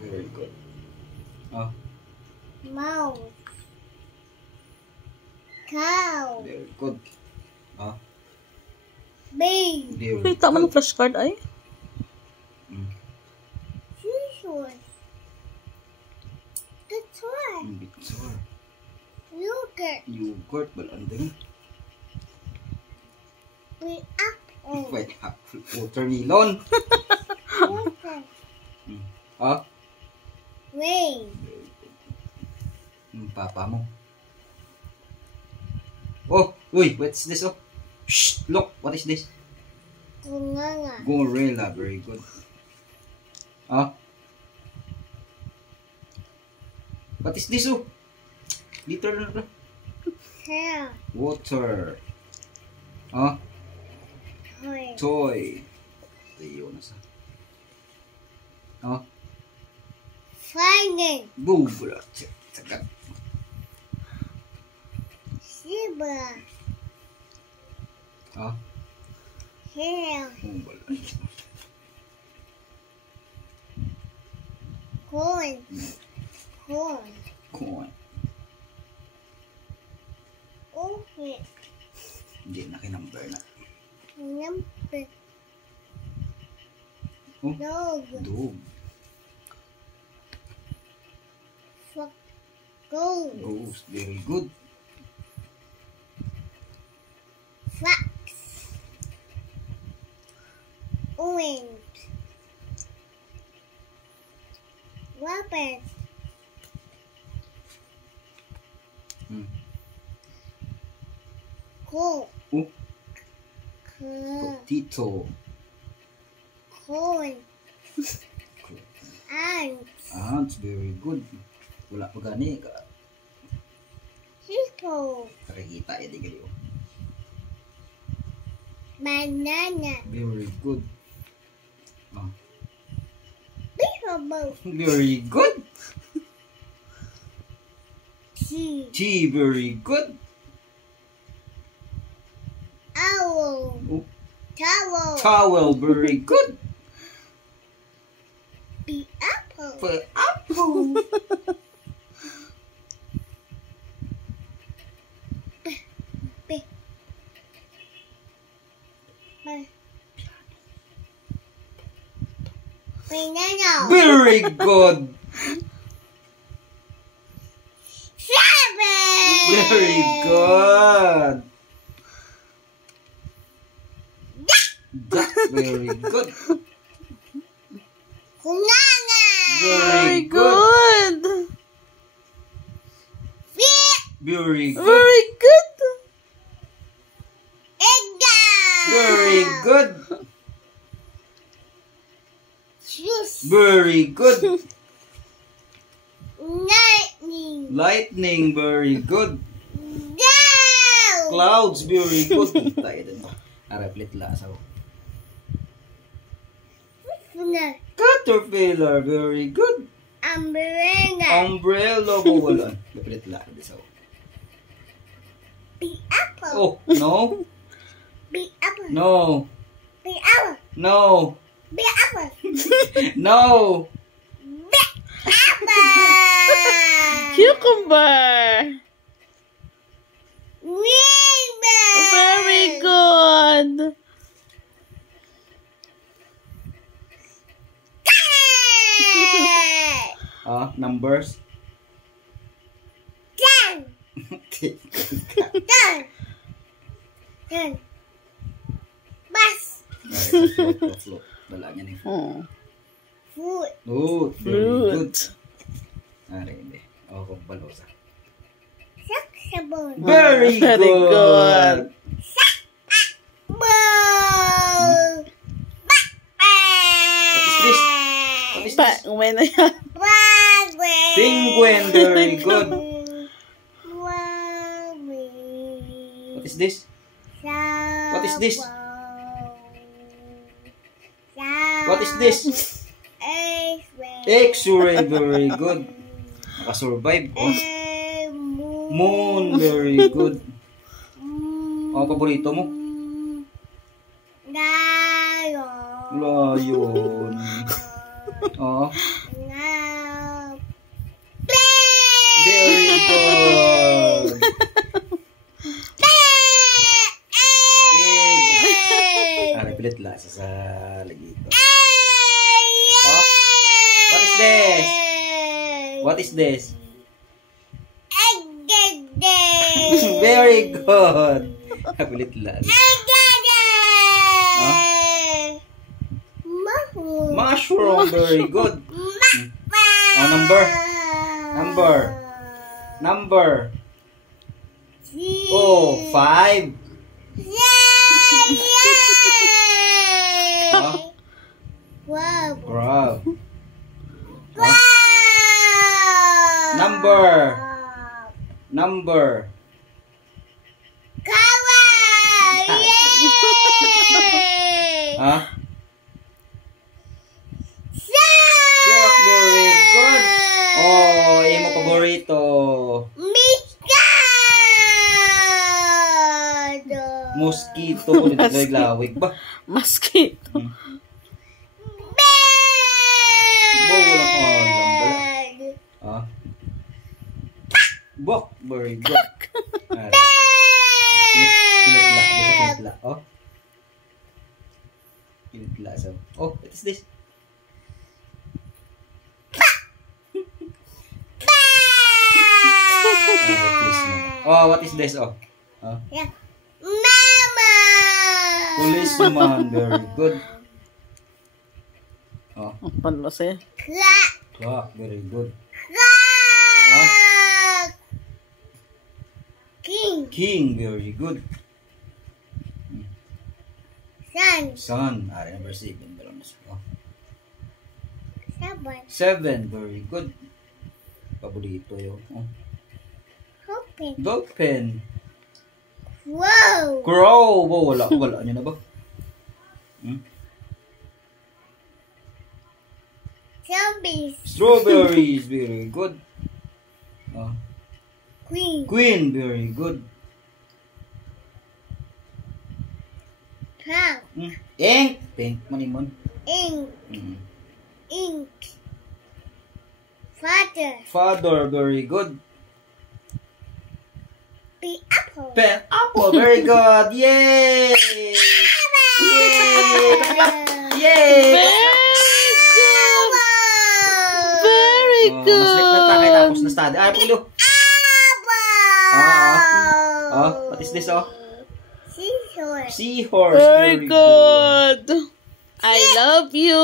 Very good. Oh. Mouse. Cow. Very good. Oh. Bee. Very Ay, tama ng good. flashcard ay. Scissors. Guitar. Guitar. Yogurt. Yogurt. Balaan din. With apple. Wait, watermelon. Water. Oh. Rain. Very good. Papa mo. Oh, uy, what's this? Oh, shh, look, what is this? Banana. Gorilla, very good. Ah, what is this? Oh, liter na. Hair. Water. Ah, Toy. toy. Tayo na sa. Ah, Finding. bubula. Sagat. Zebra. Ah, Hair. bubula. Corn. Corn. Coin. Okay. Hindi na kinumber na. Number. Oh, Dog. dog. Fuck. Gold. Ghost, very good. Fox. Orange. Rabbit. Coal. Oh, Corn. potato. Corn. Ants. Ants, very good. Wala pa gani. Hippo. Kakikita yan din kayo. Banana. Very good. Ah, Beetle. very good. Tea. Tea, very good. Owl. Oh, Towel. towel, very good. Be apple. For apple. Be. Banana. Very good. Seven. Very good. Duck, very good. Banana. Very good. Good. Fish. Very good. Very good. Egg. Very good. Juice. Very good. Lightning. Lightning, very good. Go. Clouds, very good. Tayo din. Araplit lasaw. Caterpillar, very good. Umbrella. Umbrella, buwalan. Laplit la. So. Be apple. Oh, no. Be apple. No. Be apple. No. Be apple. No. Be apple. Cucumber. Rainbow. Very good. Cat. Numbers. 10. 10. 10. Bus. Float. Wala niya ni Oh. Food. Fruit, very good. Fruit. Hindi. Ako kong balosa. Saxophone. Very Very good. good. Ball. What is this? What is Pa, this? umay na yan. Penguin. Penguin, very good. What is this? What is this? What is this? X-ray, very good. Nakasurvive. Oh. Moon, very good. Oh, paborito mo? Lion. Lion. Oh. What is this? Egg. Very good. Kakulit lang. Mushroom. Very good. Oh, number. Oh, 5. Oh, crab. Number. Huh? Shark. Very good. Oh, imo paborito. Mosquito. Dito lawig ba? Mosquito. Walang alam. Ah. Bok. Very good. Kinitla. Oh. Kinitla. Oh, what is this? Oh, what is this? Oh. Policeman. Very good. Oh. Panos eh. Clock. Very good. King. Very good. Sun. Number 7. Oh. 7. Very good. Paborito yun. Oh. Dolphin. Crow. Oh, wala nyo na ba? Strawberries. Very good. Oh. Queen. Very good. Ink. Pink. Manimon. Father. Very good. Apple. Very good. Yay! Yay! Very good. Mas tapos na study. Ay, pulo. What is this? Oh? Seahorse. Very good. I love you.